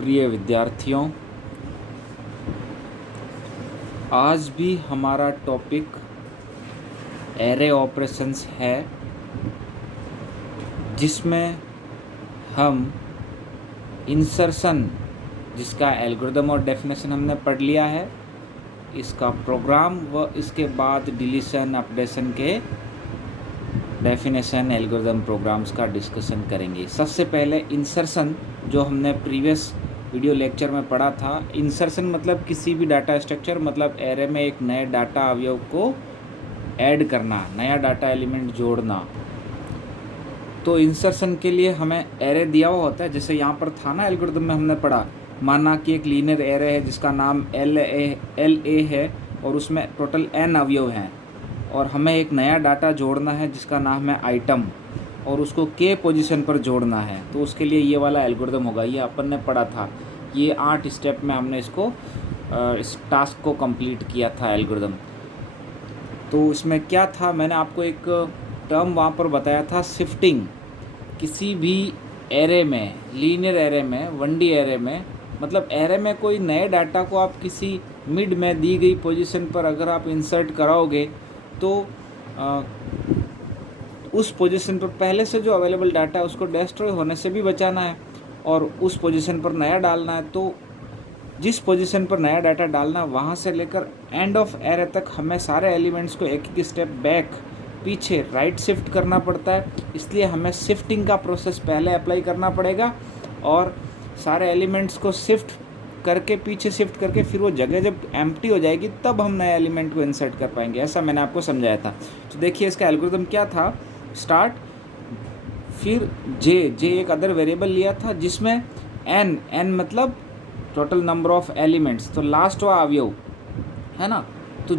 प्रिय विद्यार्थियों, आज भी हमारा टॉपिक एरे ऑपरेशंस है, जिसमें हम इंसर्शन, जिसका एल्गोरिदम और डेफिनेशन हमने पढ़ लिया है, इसका प्रोग्राम व इसके बाद डिलीशन अपडेशन के डेफिनेशन एल्गोरिदम प्रोग्राम्स का डिस्कशन करेंगे। सबसे पहले इंसर्शन, जो हमने प्रीवियस वीडियो लेक्चर में पढ़ा था। इंसर्शन मतलब किसी भी डाटा स्ट्रक्चर, मतलब एरे में एक नए डाटा अवयव को ऐड करना, नया डाटा एलिमेंट जोड़ना। तो इंसर्शन के लिए हमें एरे दिया हुआ होता है, जैसे यहाँ पर था ना एल्गोरिदम में हमने पढ़ा। माना कि एक लीनियर एरे है जिसका नाम एल ए है और उसमें टोटल n अवयव हैं, और हमें एक नया डाटा जोड़ना है जिसका नाम है आइटम, और उसको k पोजीशन पर जोड़ना है। तो उसके लिए ये वाला एल्गोरिदम होगा, ये अपन ने पढ़ा था। ये 8 स्टेप में हमने इसको इस टास्क को कंप्लीट किया था एल्गोरिदम। तो इसमें क्या था, मैंने आपको एक टर्म वहाँ पर बताया था, शिफ्टिंग। किसी भी एरे में, लीनियर एरे में, 1D एरे में, मतलब एरे में कोई नए डाटा को आप किसी मिड में दी गई पोजीशन पर अगर आप इंसर्ट कराओगे तो उस पोजीशन पर पहले से जो अवेलेबल डाटा है उसको डिस्ट्रॉय होने से भी बचाना है और उस पोजीशन पर नया डालना है। तो जिस पोजीशन पर नया डाटा डालना, वहाँ से लेकर एंड ऑफ एरे तक हमें सारे एलिमेंट्स को एक एक स्टेप बैक, पीछे राइट शिफ्ट करना पड़ता है। इसलिए हमें शिफ्टिंग का प्रोसेस पहले अप्लाई करना पड़ेगा और सारे एलिमेंट्स को शिफ्ट करके, पीछे शिफ्ट करके, फिर वो जगह जब एम्प्टी हो जाएगी तब हम नए एलिमेंट को इंसर्ट कर पाएंगे। ऐसा मैंने आपको समझाया था। तो देखिए इसका एल्गोरिदम क्या था। स्टार्ट, फिर जे एक अदर वेरिएबल लिया था जिसमें एन मतलब टोटल नंबर ऑफ एलिमेंट्स, तो लास्ट वा अवयव है ना। तो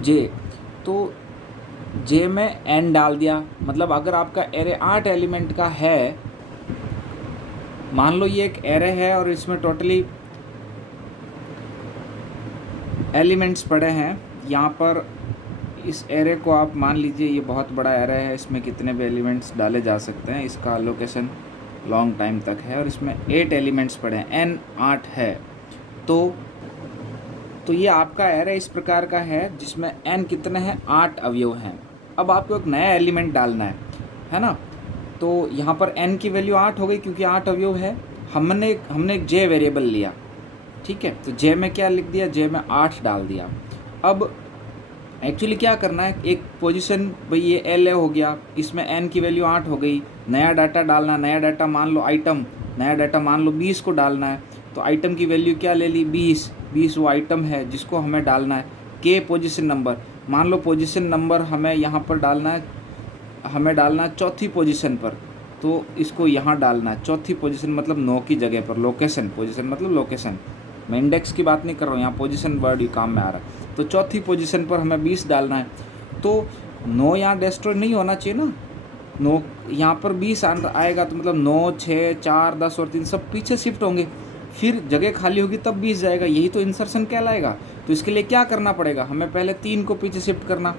जे में एन डाल दिया। मतलब अगर आपका एरे 8 एलिमेंट का है, मान लो ये एक एरे है और इसमें टोटली एलिमेंट्स पड़े हैं। यहाँ पर इस एरे को आप मान लीजिए ये बहुत बड़ा एरे है, इसमें कितने भी एलिमेंट्स डाले जा सकते हैं, इसका लोकेशन लॉन्ग टाइम तक है और इसमें 8 एलिमेंट्स पड़े हैं, एन 8 है। तो ये आपका एरे इस प्रकार का है जिसमें एन कितने हैं, 8 अवयव हैं। अब आपको एक नया एलिमेंट डालना है ना। तो यहाँ पर एन की वैल्यू 8 हो गई क्योंकि 8 अवयव है। हमने एक जे वेरिएबल लिया, ठीक है। तो जे में क्या लिख दिया, जे में 8 डाल दिया। अब एक्चुअली क्या करना है, एक पोजीशन, भाई ये एल ए हो गया, इसमें एन की वैल्यू 8 हो गई। नया डाटा डालना, नया डाटा मान लो आइटम, नया डाटा मान लो 20 को डालना है। तो आइटम की वैल्यू क्या ले ली, 20 वो आइटम है जिसको हमें डालना है। के पोजीशन नंबर, मान लो पोजीशन नंबर हमें यहाँ पर डालना है, हमें डालना है चौथी पोजीशन पर। तो इसको यहाँ डालना है चौथी पोजीशन, मतलब 9 की जगह पर। लोकेशन, पोजीशन मतलब लोकेशन, मैं इंडेक्स की बात नहीं कर रहा हूँ, यहाँ पोजीशन वर्ड ही काम में आ रहा है। तो चौथी पोजीशन पर हमें 20 डालना है। तो 9 यहाँ डिस्ट्रॉय नहीं होना चाहिए ना। 9 यहाँ पर 20 आएगा तो मतलब 9, 6, 4, 10 और 3 सब पीछे शिफ्ट होंगे, फिर जगह खाली होगी तब 20 जाएगा। यही तो इंसर्शन कहलाएगा। तो इसके लिए क्या करना पड़ेगा, हमें पहले 3 को पीछे शिफ्ट करना,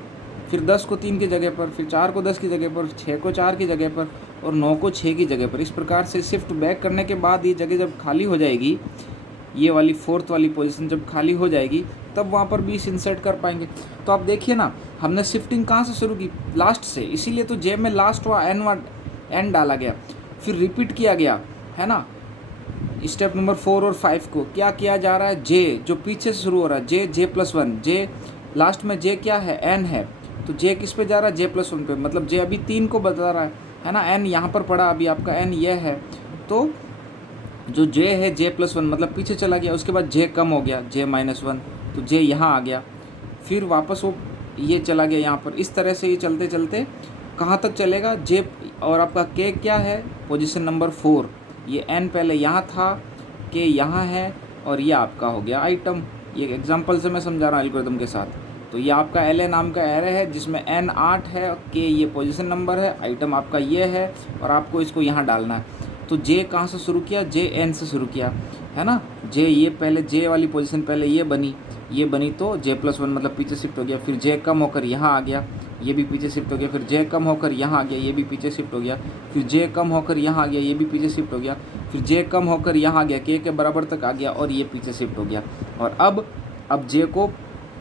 फिर 10 को 3 की जगह पर, फिर 4 को 10 की जगह पर, 6 को 4 की जगह पर और 9 को 6 की जगह पर। इस प्रकार से शिफ्ट बैक करने के बाद ये जगह जब खाली हो जाएगी, ये वाली 4th वाली पोजीशन जब खाली हो जाएगी, तब वहाँ पर 20 इंसर्ट कर पाएंगे। तो आप देखिए ना, हमने शिफ्टिंग कहाँ से शुरू की, लास्ट से। इसीलिए तो जे में लास्ट हुआ एन डाला गया, फिर रिपीट किया गया, है ना। स्टेप नंबर 4 और 5 को क्या किया जा रहा है, जे जो पीछे से शुरू हो रहा है, जे+1, जे लास्ट में जे क्या है, एन है। तो जे किस पे जा रहा है, जे+1 पे। मतलब जे अभी 3 को बता रहा है ना। एन यहाँ पर पड़ा, अभी आपका एन ये है। तो जो जे है जे+1 मतलब पीछे चला गया। उसके बाद जे कम हो गया, जे-1, तो जे यहाँ आ गया, फिर वापस वो ये चला गया यहाँ पर। इस तरह से ये चलते चलते कहाँ तक चलेगा, जे और आपका के क्या है, पोजीशन नंबर 4। ये एन पहले यहाँ था, के यहाँ है और ये आपका हो गया आइटम। ये एग्जांपल से मैं समझा रहा हूँ एल्गोरिदम के साथ। तो ये आपका एल ए नाम का एरे है जिसमें एन 8 है, के ये पोजीशन नंबर है, आइटम आपका ये है और आपको इसको यहाँ डालना है। तो जे कहाँ से शुरू किया, जे एन से शुरू किया, है ना। जे ये पहले, जे वाली पोजीशन पहले ये बनी तो जे+1 मतलब पीछे शिफ्ट हो गया, फिर जे कम होकर यहाँ आ गया, ये भी पीछे शिफ्ट हो गया, फिर जे कम होकर यहाँ आ गया, ये भी पीछे शिफ्ट हो गया, फिर जे कम होकर यहाँ आ गया, ये भी पीछे शिफ्ट हो गया, फिर जे कम होकर यहाँ आ गया, के बराबर तक आ गया और ये पीछे शिफ्ट हो गया। और अब जे को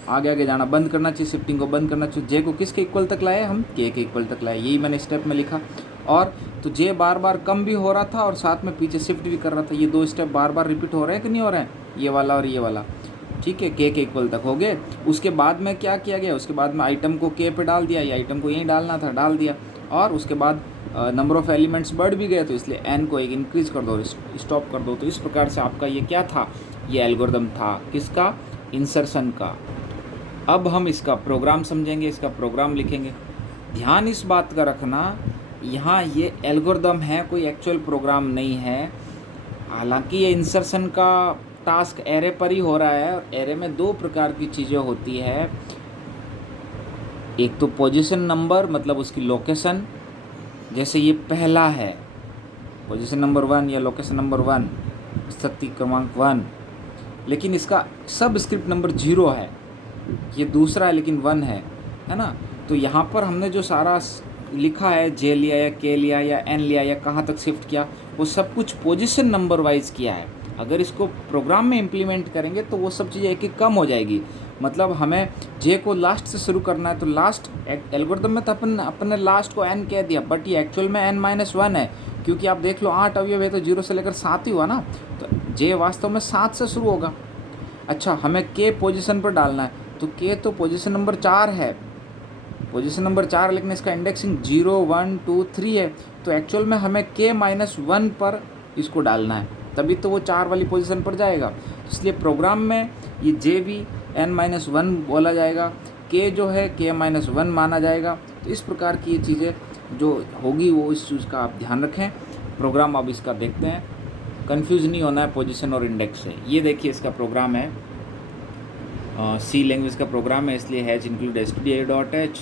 आगे आगे जाना बंद करना चाहिए, शिफ्टिंग को बंद करना चाहिए। जे को किसके इक्वल तक लाए हम, के इक्वल तक लाए, यही मैंने स्टेप में लिखा। और तो जे बार बार कम भी हो रहा था और साथ में पीछे शिफ्ट भी कर रहा था। ये दो स्टेप बार बार रिपीट हो रहे हैं कि नहीं हो रहे हैं, ये वाला और ये वाला, ठीक है। के इक्वल तक हो गए। उसके बाद में क्या किया गया, उसके बाद में आइटम को के पे डाल दिया, ये आइटम को यहीं डालना था, डाल दिया। और उसके बाद नंबर ऑफ़ एलिमेंट्स बढ़ भी गए, तो इसलिए एन को एक इंक्रीज कर दो, स्टॉप कर दो। तो इस प्रकार से आपका ये क्या था, ये एल्गोरिदम था किसका, इंसर्शन का। अब हम इसका प्रोग्राम समझेंगे, इसका प्रोग्राम लिखेंगे। ध्यान इस बात का रखना, यहाँ ये एल्गोरिदम है, कोई एक्चुअल प्रोग्राम नहीं है। हालांकि ये इंसर्शन का टास्क एरे पर ही हो रहा है, और एरे में दो प्रकार की चीज़ें होती है। एक तो पोजीशन नंबर, मतलब उसकी लोकेशन, जैसे ये पहला है पोजीशन नंबर 1 या लोकेशन नंबर 1, स्थिति क्रमांक 1, लेकिन इसका सब स्क्रिप्ट नंबर 0 है। ये दूसरा है लेकिन 1 है ना। तो यहाँ पर हमने जो सारा लिखा है, जे लिया या के लिया या एन लिया या कहाँ तक शिफ्ट किया, वो सब कुछ पोजीशन नंबर वाइज किया है। अगर इसको प्रोग्राम में इम्प्लीमेंट करेंगे तो वो सब चीज़ें एक एक कम हो जाएगी। मतलब हमें जे को लास्ट से शुरू करना है, तो लास्ट एल्गोरिदम में तो अपने लास्ट को एन कह दिया, बट ये एक्चुअल में n-1 है, क्योंकि आप देख लो 8 अवयव है तो 0 से लेकर 7 ही हुआ ना, तो जे वास्तव में 7 से शुरू होगा। अच्छा, हमें के पोजीशन पर डालना है, तो के तो पोजीशन नंबर 4 है, पोजीशन नंबर 4, लेकिन इसका इंडेक्सिंग 0 1 2 3 है, तो एक्चुअल में हमें k-1 पर इसको डालना है, तभी तो वो 4 वाली पोजीशन पर जाएगा। इसलिए प्रोग्राम में ये जे भी n-1 बोला जाएगा, के जो है k-1 माना जाएगा। तो इस प्रकार की ये चीज़ें जो होगी वो इस चीज़ का आप ध्यान रखें। प्रोग्राम अब इसका देखते हैं, कंफ्यूज नहीं होना है पोजीशन और इंडेक्स से। ये देखिए इसका प्रोग्राम है, सी लैंग्वेज का प्रोग्राम है, इसलिए has include stdio.h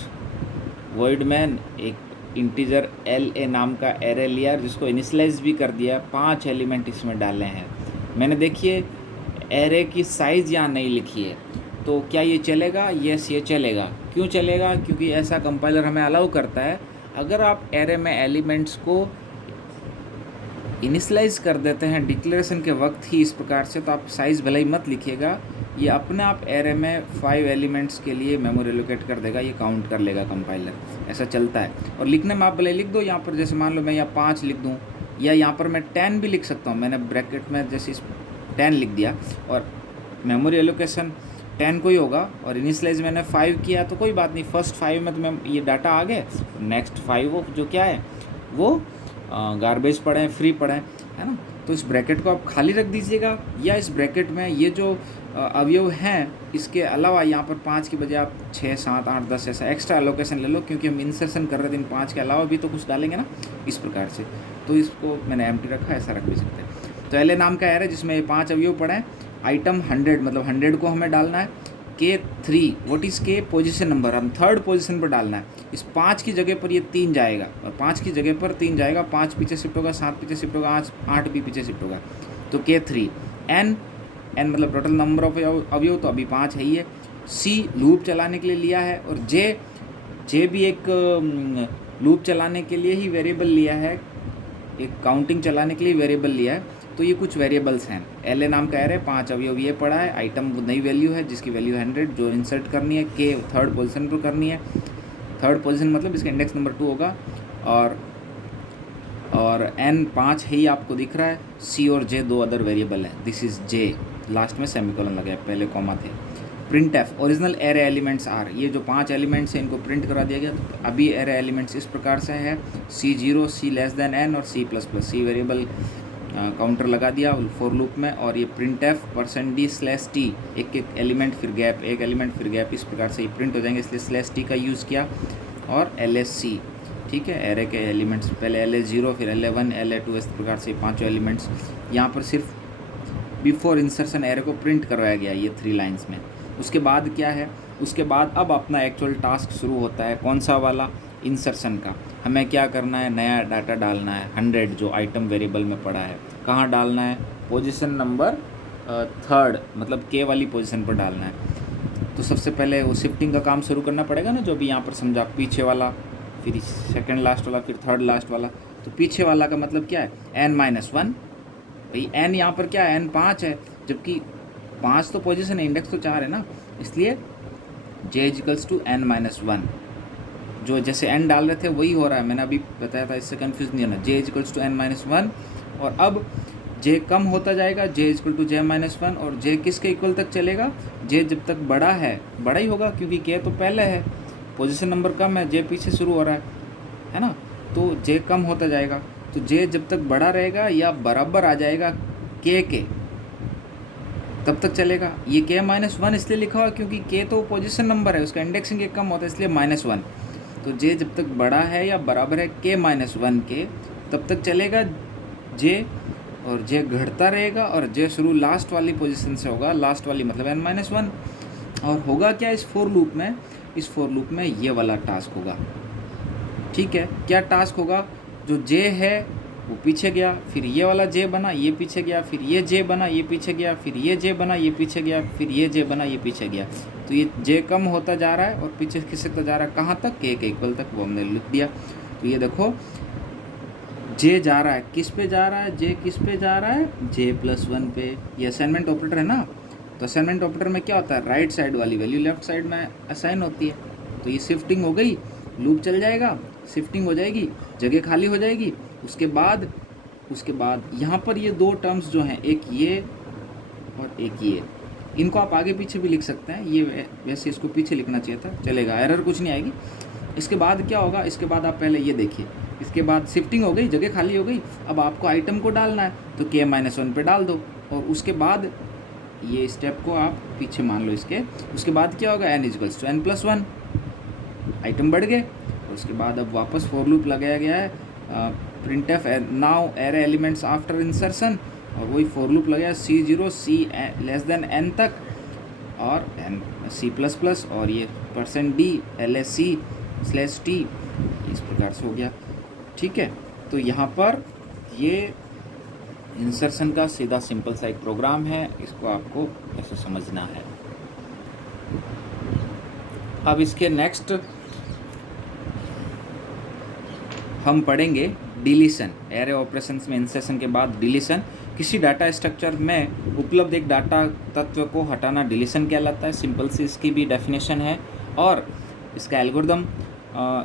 void main, एक इंटीजर LA नाम का एरे लिया जिसको इनिशलाइज भी कर दिया, 5 एलिमेंट इसमें डाले हैं मैंने। देखिए एरे की साइज़ यहाँ नहीं लिखी है, तो क्या ये चलेगा, यस ये चलेगा। क्यों चलेगा, क्योंकि ऐसा कंपाइलर हमें अलाउ करता है। अगर आप एरे में एलिमेंट्स को इनिशलाइज कर देते हैं डिक्लेरेशन के वक्त ही इस प्रकार से, तो आप साइज़ भले ही मत लिखिएगा, ये अपने आप एरे में 5 एलिमेंट्स के लिए मेमोरी एलोकेट कर देगा, ये काउंट कर लेगा कंपाइलर, ऐसा चलता है। और लिखने में आप भले लिख दो यहाँ पर, जैसे मान लो मैं यहाँ 5 लिख दूँ, या यहाँ पर मैं 10 भी लिख सकता हूँ। मैंने ब्रैकेट में जैसे 10 लिख दिया और मेमोरी एलोकेशन 10 को ही होगा, और इनिशलाइज मैंने 5 किया, तो कोई बात नहीं, फर्स्ट 5 में तो मैं ये डाटा आ गए, नेक्स्ट 5 वो जो क्या है वो गार्बेज पड़े, फ्री पड़े, है ना। तो इस ब्रैकेट को आप खाली रख दीजिएगा, या इस ब्रैकेट में ये जो अवयव हैं इसके अलावा यहाँ पर 5 की बजाय आप 6 7 8 10 ऐसा एक्स्ट्रा एलोकेशन ले लो, क्योंकि हम इंसर्शन कर रहे थे, इन 5 के अलावा भी तो कुछ डालेंगे ना, इस प्रकार से। तो इसको मैंने एम्प्टी रखा, ऐसा रख भी सकते हैं। तो LA नाम का एरे जिसमें ये 5 अवयव पड़े हैं, आइटम 100 मतलब 100 को हमें डालना है, K3 व्हाट इज़ के पोजीशन नंबर, हम 3rd पोजीशन पर डालना है। इस 5 की जगह पर ये 3 जाएगा, और 5 की जगह पर 3 जाएगा, 5 पीछे शिफ्ट होगा, 7 पीछे शिफ्ट होगा, 8 भी पीछे शिफ्ट होगा, तो K3। n मतलब टोटल नंबर ऑफ अवयव, तो अभी 5 है ही है। C लूप चलाने के लिए लिया है, और J भी एक लूप चलाने के लिए ही वेरिएबल लिया है, एक काउंटिंग चलाने के लिए वेरिएबल लिया है। तो ये कुछ वेरिएबल्स हैं। LA नाम का एरे 5 अवयव ये पड़ा है, आइटम नई वैल्यू है जिसकी वैल्यू 100 जो इंसर्ट करनी है, K 3rd पोजीशन पर करनी है, 3rd पोजीशन मतलब इसका इंडेक्स नंबर 2 होगा, और N 5 है ही आपको दिख रहा है, C और J 2 अदर वेरिएबल है, दिस इज़ J, लास्ट में सेमीकोलन लगा है, पहले कॉमा थे। Print F original array elements are, ये जो 5 एलिमेंट्स हैं इनको प्रिंट करा दिया गया। तो अभी एरे एलिमेंट्स इस प्रकार से है, C0 C<n और C++, C वेरिएबल काउंटर लगा दिया फॉर लूप में, और ये प्रिंट एफ %d/t, एक एक एलिमेंट फिर गैप, एक एलिमेंट फिर गैप, इस प्रकार से ये प्रिंट हो जाएंगे, इसलिए /t का यूज़ किया, और LSC, ठीक है। एरे के एलिमेंट्स पहले LA0 फिर LA1 LA2, इस प्रकार से 5 एलिमेंट्स यहाँ पर सिर्फ बिफोर इंसर्शन एरे को प्रिंट करवाया गया, ये 3 लाइन्स में। उसके बाद क्या है, उसके बाद अब अपना एक्चुअल टास्क शुरू होता है, कौन सा वाला, इंसर्शन का। हमें क्या करना है, नया डाटा डालना है 100 जो आइटम वेरिएबल में पड़ा है। कहाँ डालना है, पोजीशन नंबर 3rd मतलब K वाली पोजीशन पर डालना है। तो सबसे पहले वो शिफ्टिंग का काम शुरू करना पड़ेगा ना, जो भी यहाँ पर समझा, पीछे वाला, फिर सेकंड लास्ट वाला, फिर थर्ड लास्ट वाला। तो पीछे वाला का मतलब क्या है, n-1। भाई n यहाँ पर क्या है, n 5 है, जबकि 5 तो पोजीशन है, इंडेक्स तो 4 है ना, इसलिए j = n-1। जो जैसे n डाल रहे थे वही हो रहा है, मैंने अभी बताया था, इससे कंफ्यूज नहीं होना। j = n-1। और अब j कम होता जाएगा, j = j-1। और j किसके इक्वल तक चलेगा, j जब तक बड़ा है, बड़ा ही होगा क्योंकि k तो पहले है, पोजीशन नंबर कम है, j पीछे शुरू हो रहा है ना, तो j कम होता जाएगा। तो j जब तक बड़ा रहेगा या बराबर आ जाएगा k के, तब तक चलेगा। ये k-1 इसलिए लिखा हुआ क्योंकि k तो पोजीशन नंबर है, उसका इंडेक्सिंग एक कम होता है, इसलिए -1। तो j जब तक बड़ा है या बराबर है k-1 के, तब तक चलेगा j, और j घटता रहेगा, और j शुरू लास्ट वाली पोजीशन से होगा, लास्ट वाली मतलब n-1। और होगा क्या इस फोर लूप में, इस फोर लूप में ये वाला टास्क होगा। ठीक है, क्या टास्क होगा, जो j है वो पीछे गया, फिर ये वाला j बना, ये पीछे गया, फिर ये j बना, ये पीछे गया, फिर ये j बना, ये पीछे गया, फिर ये j बना, ये पीछे गया। तो ये j कम होता जा रहा है और पीछे खिसकता जा रहा है, कहाँ तक, k के इक्वल तक, वो हमने लिख दिया। तो ये देखो j जा रहा है, किस पे जा रहा है, j किस पे जा रहा है, j+1 पे। ये असाइनमेंट ऑपरेटर है ना, तो असाइनमेंट ऑपरेटर में क्या होता है, राइट साइड वाली वैल्यू लेफ्ट साइड में असाइन होती है। तो ये शिफ्टिंग हो गई, लूप चल जाएगा, शिफ्टिंग हो जाएगी, जगह खाली हो जाएगी। उसके बाद यहाँ पर ये दो टर्म्स जो हैं, एक ये और एक ये, इनको आप आगे पीछे भी लिख सकते हैं। ये वैसे इसको पीछे लिखना चाहिए था, चलेगा, एरर कुछ नहीं आएगी। इसके बाद क्या होगा, इसके बाद आप पहले ये देखिए, इसके बाद शिफ्टिंग हो गई, जगह खाली हो गई। अब आपको आइटम को डालना है, तो k-1 पे डाल दो, और उसके बाद ये स्टेप को आप पीछे मान लो इसके। उसके बाद क्या होगा, n = n+1, आइटम बढ़ गए। और उसके बाद अब वापस फॉर लूप लगाया गया है, printf now array elements after insertion, और वही फॉर लूप लगाया C0 c<n तक, और C++, और ये %d LSC/t, इस प्रकार से हो गया। ठीक है, तो यहाँ पर ये इंसर्शन का सीधा सिंपल सा एक प्रोग्राम है, इसको आपको ऐसे समझना है। अब इसके नेक्स्ट हम पढ़ेंगे डिलीशन। एरे ऑपरेशंस में इंसर्शन के बाद डिलीशन। किसी डाटा स्ट्रक्चर में उपलब्ध एक डाटा तत्व को हटाना डिलीशन कहलाता है। सिंपल सी इसकी भी डेफिनेशन है, और इसका एल्गोरिदम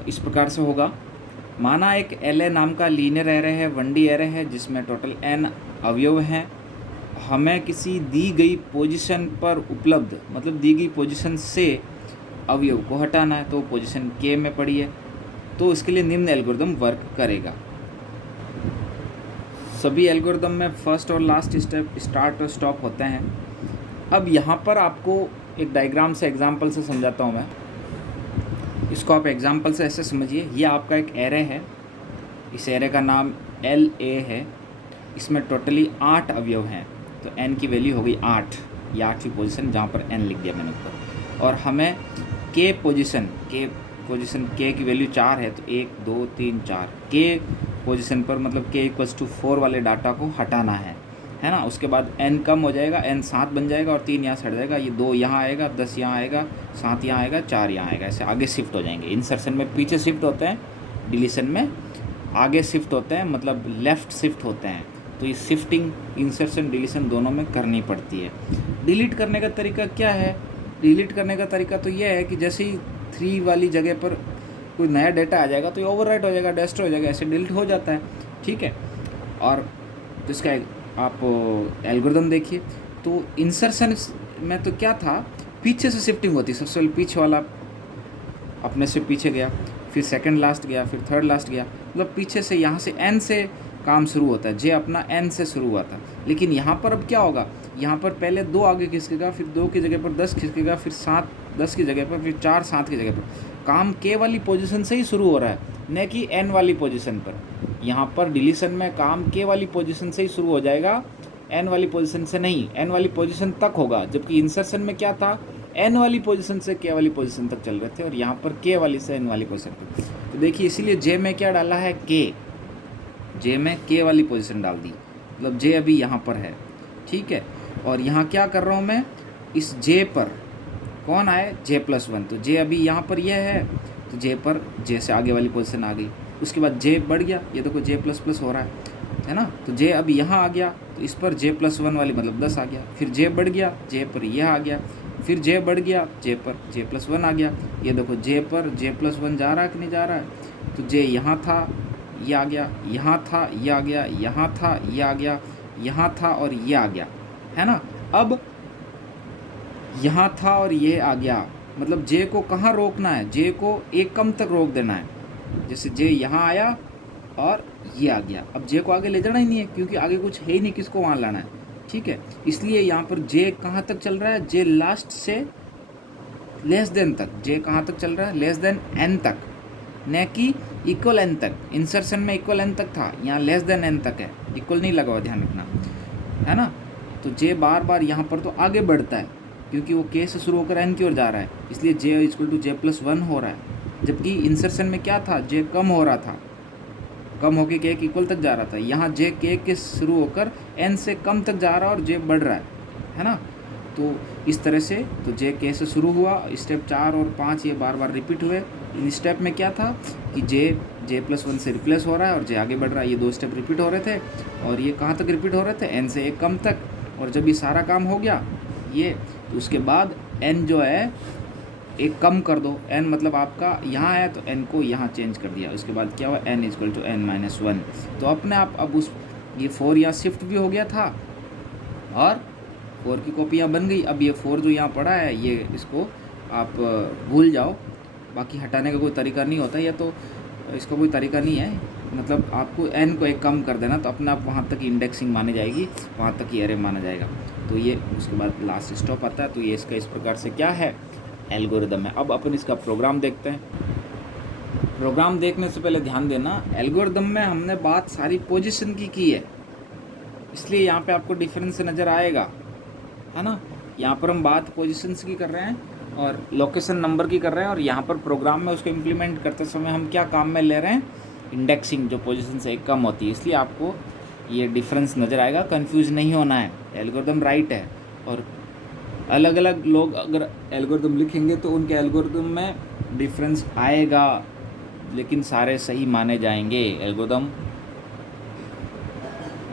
इस प्रकार से होगा। माना एक LA नाम का लीनियर एरे है, 1D एरे है, जिसमें टोटल n अवयव हैं। हमें किसी दी गई पोजीशन पर उपलब्ध, मतलब दी गई पोजीशन से अवयव को हटाना है, तो पोजीशन k में पड़ी है, तो इसके लिए निम्न एल्गोरिदम वर्क करेगा। सभी एल्गोरिदम में फर्स्ट और लास्ट स्टेप स्टार्ट और स्टॉप होते हैं। अब यहाँ पर आपको एक डायग्राम से, एग्जांपल से समझाता हूँ मैं। इसको आप एग्जांपल से ऐसे समझिए, ये आपका एक एरे है, इस एरे का नाम LA है, इसमें टोटली 8 अवयव हैं, तो n की वैल्यू हो गई 8, ये 8वीं पोजीशन, जहाँ पर n लिख दिया मैंने ऊपर। और हमें k पोजीशन k की वैल्यू 4 है, तो 1 2 3 4 k पोजीशन पर, मतलब k = 4 वाले डाटा को हटाना है ना। उसके बाद n कम हो जाएगा, n 7 बन जाएगा, और 3 यहाँ से हट जाएगा, ये 2 यहाँ आएगा, 10 यहाँ आएगा, 7 यहाँ आएगा, 4 यहाँ आएगा, ऐसे आगे शिफ्ट हो जाएंगे। इंसर्शन में पीछे शिफ्ट होते हैं, डिलीशन में आगे शिफ्ट होते हैं, मतलब लेफ़्ट शिफ्ट होते हैं। तो ये शिफ्टिंग इंसर्शन डिलीशन दोनों में करनी पड़ती है। डिलीट करने का तरीका क्या है, डिलीट करने का तरीका तो ये है कि जैसे ही 3 वाली जगह पर कोई नया डाटा आ जाएगा तो ये ओवरराइट हो जाएगा, डेस्ट्रॉय हो जाएगा, ऐसे डिलीट हो जाता है। ठीक है, और जिसका आप एल्गोरिदम देखिए, तो इंसर्शन में तो क्या था, पीछे से शिफ्टिंग होती, सबसे पहले पीछे वाला अपने से पीछे गया, फिर सेकंड लास्ट गया, फिर थर्ड लास्ट गया, मतलब पीछे से, यहाँ से n से काम शुरू होता है, j अपना n से शुरू हुआ था। लेकिन यहाँ पर अब क्या होगा, यहाँ पर पहले 2 आगे खिसकेगा, फिर 2 की जगह पर 10 खिसकेगा, फिर 7 10 की जगह पर, फिर 4 7 की जगह पर। काम k वाली पोजीशन से ही शुरू हो रहा है, न कि n वाली पोजीशन पर। यहाँ पर डिलीशन में काम k वाली पोजीशन से ही शुरू हो जाएगा, n वाली पोजीशन से नहीं, n वाली पोजीशन तक होगा। जबकि इंसर्शन में क्या था, n वाली पोजीशन से k वाली पोजीशन तक चल रहे थे, और यहाँ पर k वाली से n वाली पोजीशन तक। तो देखिए, इसीलिए j में क्या डाला है, j में k वाली पोजीशन डाल दी, मतलब j अभी यहाँ पर है। ठीक है, और यहाँ क्या कर रहा हूँ मैं, इस j पर कौन आए, j+1। तो j अभी यहाँ पर यह है, तो j पर j से आगे वाली पोजीशन आ गई। उसके बाद j बढ़ गया, ये देखो j++ हो रहा है ना। तो j अभी यहाँ आ गया, तो इस पर j+1 वाली मतलब 10 आ गया। फिर j बढ़ गया, j पर यह आ गया। फिर j बढ़ गया, j पर j+1 आ गया। ये देखो j पर j+1 जा रहा है कि नहीं जा रहा है। तो j यहाँ था, ये आ गया, यहाँ था, ये आ गया, यहाँ था, ये आ गया, यहाँ था और ये आ गया, है ना। अब यहाँ था और ये आ गया, मतलब j को कहाँ रोकना है, j को एकम तक रोक देना है। जैसे j यहाँ आया और ये आ गया, अब j को आगे ले जाना ही नहीं है, क्योंकि आगे कुछ है ही नहीं, किसको वहाँ लाना है, ठीक है। इसलिए यहाँ पर j कहाँ तक चल रहा है, j लास्ट से लेस देन तक, j कहाँ तक चल रहा है, लेस देन n तक, न कि इक्वल n तक। इंसर्शन में इक्वल n तक था, यहाँ लेस देन n तक है, इक्वल नहीं लगा हुआ, ध्यान रखना, है ना। तो j बार बार यहाँ पर तो आगे बढ़ता है, क्योंकि वो k से शुरू होकर n की ओर जा रहा है, इसलिए j = j+1 हो रहा है। जबकि इंसर्शन में क्या था, j कम हो रहा था, कम होकर k के इक्वल तक जा रहा था। यहाँ j k के शुरू होकर n से कम तक जा रहा है और j बढ़ रहा है ना। तो इस तरह से तो j k से शुरू हुआ, स्टेप 4 और 5 ये बार बार रिपीट हुए। इन स्टेप में क्या था कि j+1 से रिप्लेस हो रहा है और j आगे बढ़ रहा है, ये 2 स्टेप रिपीट हो रहे थे। और ये कहाँ तक रिपीट हो रहे थे, n से 1 कम तक। और जब ये सारा काम हो गया ये, तो उसके बाद n जो है एक कम कर दो, n मतलब आपका यहाँ है तो n को यहाँ चेंज कर दिया। उसके बाद क्या हुआ, n = n-1। तो अपने आप अब उस ये 4 यहाँ शिफ्ट भी हो गया था और 4 की कॉपियाँ बन गई। अब ये 4 जो यहाँ पड़ा है, ये इसको आप भूल जाओ, बाकी हटाने का कोई तरीका नहीं होता, या तो इसका कोई तरीका नहीं है, मतलब आपको n को एक कम कर देना, तो अपने आप वहाँ तक इंडेक्सिंग मानी जाएगी, वहाँ तक ही एरे माना जाएगा। तो ये उसके बाद लास्ट स्टॉप आता है। तो ये इसका इस प्रकार से क्या है, एल्गोरिदम है। अब अपन इसका प्रोग्राम देखते हैं। प्रोग्राम देखने से पहले ध्यान देना, एल्गोरिदम में हमने बात सारी पोजीशन की है, इसलिए यहाँ पे आपको डिफरेंस नज़र आएगा, है ना। यहाँ पर हम बात पोजीशंस की कर रहे हैं और लोकेशन नंबर की कर रहे हैं, और यहाँ पर प्रोग्राम में उसको इम्प्लीमेंट करते समय हम क्या काम में ले रहे हैं, इंडेक्सिंग, जो पोजीशन से एक कम होती है। इसलिए आपको ये डिफरेंस नज़र आएगा, कंफ्यूज नहीं होना है। एल्गोरिदम राइट है, और अलग अलग लोग अगर एल्गोरिदम लिखेंगे तो उनके एल्गोरिदम में डिफरेंस आएगा, लेकिन सारे सही माने जाएंगे। एल्गोरिदम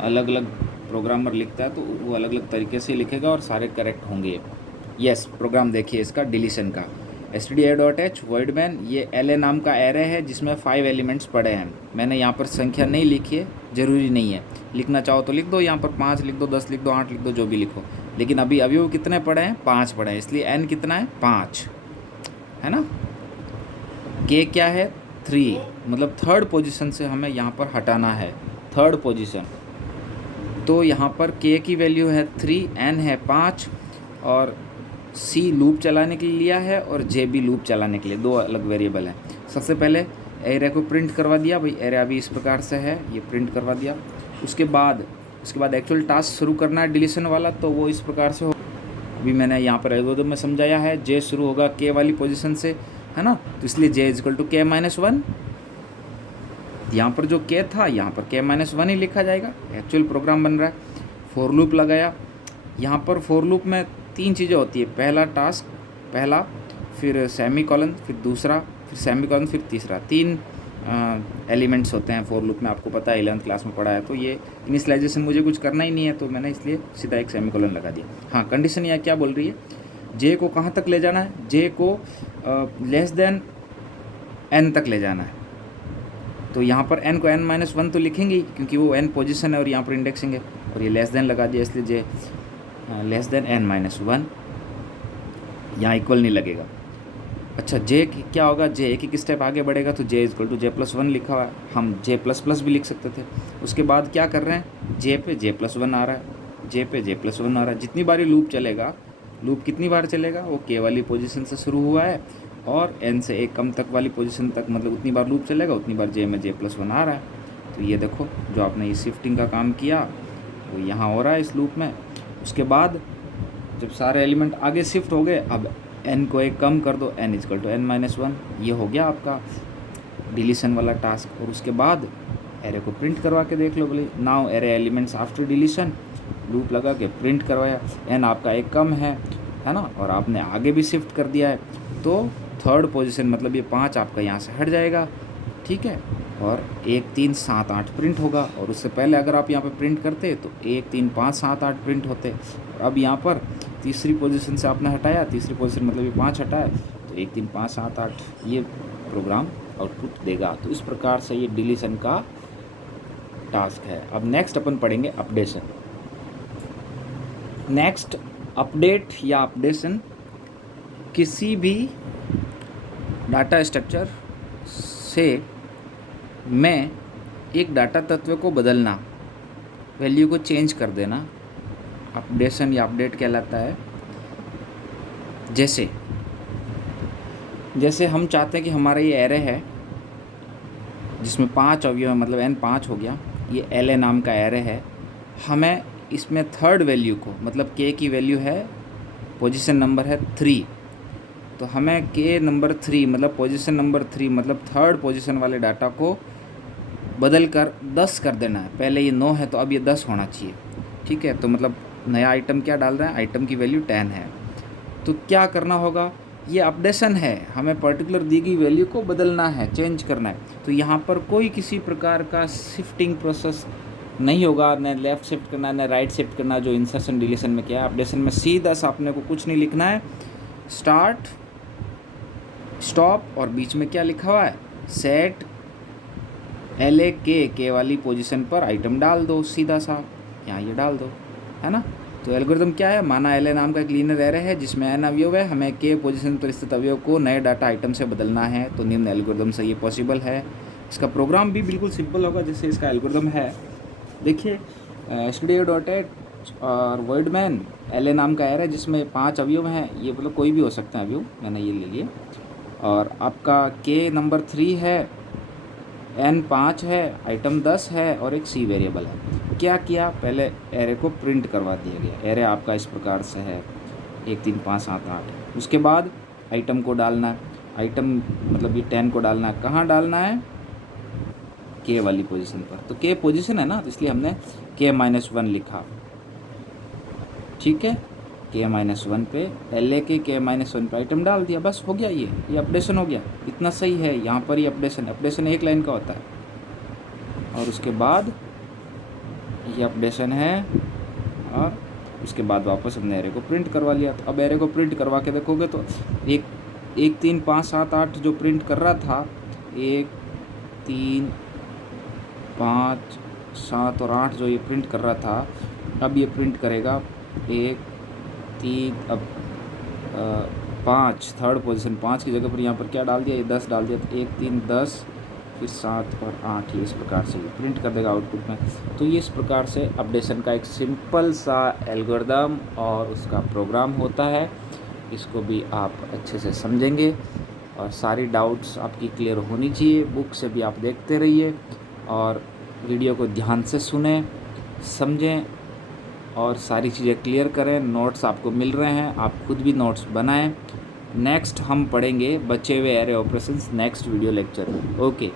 अलग अलग प्रोग्रामर लिखता है तो वो अलग अलग तरीके से लिखेगा और सारे करेक्ट होंगे। यस, प्रोग्राम देखिए इसका डिलीशन का। stdio.h voidman, ये LA नाम का एरे है जिसमें 5 एलिमेंट्स पड़े हैं। मैंने यहाँ पर संख्या नहीं लिखी है, ज़रूरी नहीं है, लिखना चाहो तो लिख दो, यहाँ पर 5 लिख दो, 10 लिख दो, 8 लिख दो, जो भी लिखो। लेकिन अभी अवयव कितने पड़े हैं, 5 पड़े हैं, इसलिए n कितना है, 5, है ना। k क्या है, 3, मतलब थर्ड पोजीशन से हमें यहाँ पर हटाना है, थर्ड पोजीशन। तो यहाँ पर k की वैल्यू है 3, n है 5, और c लूप चलाने के लिए लिया है और j भी लूप चलाने के लिए, 2 अलग वेरिएबल हैं। सबसे पहले एरे को प्रिंट करवा दिया, भाई एरे अभी इस प्रकार से है, ये प्रिंट करवा दिया। उसके बाद एक्चुअल टास्क शुरू करना है डिलीशन वाला, तो वो इस प्रकार से हो। अभी मैंने यहाँ पर एल्गोरिथम में समझाया है, j शुरू होगा k वाली पोजीशन से, है ना, तो इसलिए j = k-1। यहाँ पर जो k था, यहाँ पर k-1 ही लिखा जाएगा। एक्चुअल प्रोग्राम बन रहा है। फॉर लूप लगाया, यहाँ पर फॉर लूप में 3 चीज़ें होती है, पहला टास्क, पहला, फिर सेमीकोलन, फिर दूसरा, फिर सेमीकोलन, फिर तीसरा। 3 एलिमेंट्स होते हैं फॉर लूप में, आपको पता है, 11th क्लास में पढ़ा है। तो ये इनिशियलाइजेशन मुझे कुछ करना ही नहीं है, तो मैंने इसलिए सीधा एक सेमीकोलन लगा दिया। हाँ, कंडीशन यहाँ क्या बोल रही है, j को कहाँ तक ले जाना है, j को लेस देन n तक ले जाना है। तो यहाँ पर n को n-1 तो लिखेंगे ही, क्योंकि वो n पोजीशन है और यहाँ पर इंडेक्सिंग है, और ये लेस देन लगा दिया, इसलिए j लेस देन n-1, यहाँ इक्वल नहीं लगेगा। अच्छा, j क्या होगा, j एक स्टेप आगे बढ़ेगा, तो j = j+1 लिखा हुआ है, हम j++ भी लिख सकते थे। उसके बाद क्या कर रहे हैं, j पे j+1 आ रहा है, j पे j+1 आ रहा है। जितनी बार लूप चलेगा, लूप कितनी बार चलेगा, वो k वाली पोजीशन से शुरू हुआ है और n से 1 कम तक वाली पोजीशन तक, मतलब उतनी बार लूप चलेगा, उतनी बार j में j+1 आ रहा है। तो ये देखो, जो आपने ये शिफ्टिंग का काम किया वो यहाँ हो रहा है इस लूप में। उसके बाद जब सारे एलिमेंट आगे शिफ्ट हो गए, अब n को 1 कम कर दो, n = n-1, ये हो गया आपका डिलीशन वाला टास्क। और उसके बाद एरे को प्रिंट करवा के देख लो, बोले now array elements after deletion, loop लगा के प्रिंट करवाया, n आपका 1 कम है है ना, और आपने आगे भी शिफ्ट कर दिया है, तो थर्ड पोजीशन मतलब ये 5 आपका यहाँ से हट जाएगा, ठीक है, और 1 3 7 8 प्रिंट होगा। और उससे पहले अगर आप यहाँ पे प्रिंट करते तो 1 3 5 7 8 प्रिंट होते। और अब यहाँ पर तीसरी पोजीशन से आपने हटाया, तीसरी पोजीशन मतलब ये 5 हटाया, तो 1 3 5 7 8 ये प्रोग्राम आउटपुट देगा। तो इस प्रकार से ये डिलीशन का टास्क है। अब नेक्स्ट अपन पढ़ेंगे अपडेशन। नेक्स्ट, अपडेट या अपडेशन किसी भी डाटा स्ट्रक्चर से में एक डाटा तत्व को बदलना, वैल्यू को चेंज कर देना, अपडेशन या अपडेट कहलाता है। जैसे हम चाहते हैं कि हमारा ये एरे है जिसमें 5 अवयव है, मतलब n 5 हो गया, ये LA नाम का एरे है। हमें इसमें थर्ड वैल्यू को, मतलब k की वैल्यू है, पोजीशन नंबर है 3, तो हमें k नंबर 3 मतलब पोजीशन नंबर 3 मतलब थर्ड पोजीशन वाले डाटा को बदल कर 10 कर देना है। पहले ये 9 है तो अब ये 10 होना चाहिए, ठीक है। तो मतलब नया आइटम क्या डाल रहे हैं, आइटम की वैल्यू 10 है। तो क्या करना होगा, ये अपडेशन है, हमें पर्टिकुलर दी गई वैल्यू को बदलना है, चेंज करना है। तो यहाँ पर कोई किसी प्रकार का शिफ्टिंग प्रोसेस नहीं होगा, न लेफ़्ट शिफ्ट करना है न राइट शिफ्ट करना, जो इंसर्शन डिलीशन में क्या है। अपडेशन में सीधा सा आपने को कुछ नहीं लिखना है, स्टार्ट स्टॉप और बीच में क्या लिखा हुआ है, सेट LA के वाली पोजीशन पर आइटम डाल दो, सीधा सा यहाँ ये डाल दो, है ना। तो एल्गोरिदम क्या है, माना LA नाम का एक लीनियर एरे है जिसमें n अवयव है, हमें k पोजीशन पर स्थित अवयव को नए डाटा आइटम से बदलना है। तो निम्न एल्गोरिदम से ये पॉसिबल है। इसका प्रोग्राम भी बिल्कुल सिंपल होगा, जैसे इसका एल्गोरिदम है, देखिए studio.h और वर्डमैन LA नाम का एरे जिसमें 5 अवयव हैं, ये मतलब कोई भी हो सकता है अवयव, मैंने ये ले लिए। और आपका k नंबर 3 है, n 5 है, आइटम 10 है और एक c वेरिएबल है। क्या किया, पहले एरे को प्रिंट करवा दिया गया। एरे आपका इस प्रकार से है 1 3 5 7 8। उसके बाद आइटम को डालना है, आइटम मतलब ये 10 को डालना है। कहाँ डालना है, k वाली पोजीशन पर। तो k पोजीशन है ना, तो इसलिए हमने k-1 लिखा, ठीक है। k-1 पे LA के k-1 पे आइटम डाल दिया, बस हो गया। ये अपडेशन हो गया, इतना सही है। यहाँ पर ये अपडेशन एक लाइन का होता है। और उसके बाद ये अपडेशन है, और उसके बाद वापस हमने एरे को प्रिंट करवा लिया। तो अब एरे को प्रिंट करवा के देखोगे तो 1 3 5 7 8 जो प्रिंट कर रहा था, 1 3 5 7 और 8 जो ये प्रिंट कर रहा था, अब ये प्रिंट करेगा 1 3 अब 5 थर्ड पोजीशन 5 की जगह पर यहाँ पर क्या डाल दिया, ये 10 डाल दिया। तो 1 3 10 फिर 7 और 8, ये इस प्रकार से प्रिंट कर देगा आउटपुट में। तो ये इस प्रकार से अपडेशन का एक सिंपल सा एल्गोरिदम और उसका प्रोग्राम होता है। इसको भी आप अच्छे से समझेंगे और सारी डाउट्स आपकी क्लियर होनी चाहिए। बुक से भी आप देखते रहिए और वीडियो को ध्यान से सुने, समझें और सारी चीज़ें क्लियर करें। नोट्स आपको मिल रहे हैं, आप खुद भी नोट्स बनाएं। नेक्स्ट हम पढ़ेंगे बचे हुए array operations next video lecture में। ओके।